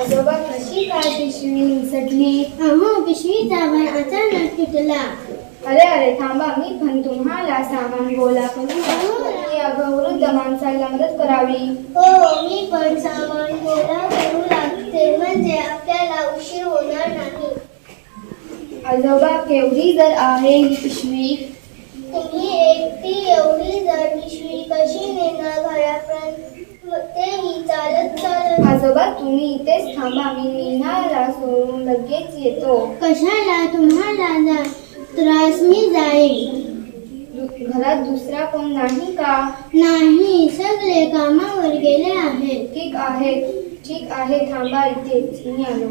पिशवी निसटली अहो पिशवीचा भर अचानक तुटला. अरे अरे थांबा मी पण तुम्हाला सामान गोळा करून अगं वृद्ध माणसाला मदत करावी. हो मी पण सामान गोळा करू लागते म्हणजे आपल्याला उशीर होणार नाही. आजोबा केवढी जर आहे ही पिशवी. तुम्ही आजोबा तुम्ही इथेच थांबा. मी मीनाला सोडून लगेच येतो. कशाला? तुम्हाला जा त्रास मी जाईल. दु- घरात दुसरा कोण नाही का? नाही सगळे कामावर गेले आहेत. ठीक आहे ठीक आहे. थांबा इथेच. मी आलो.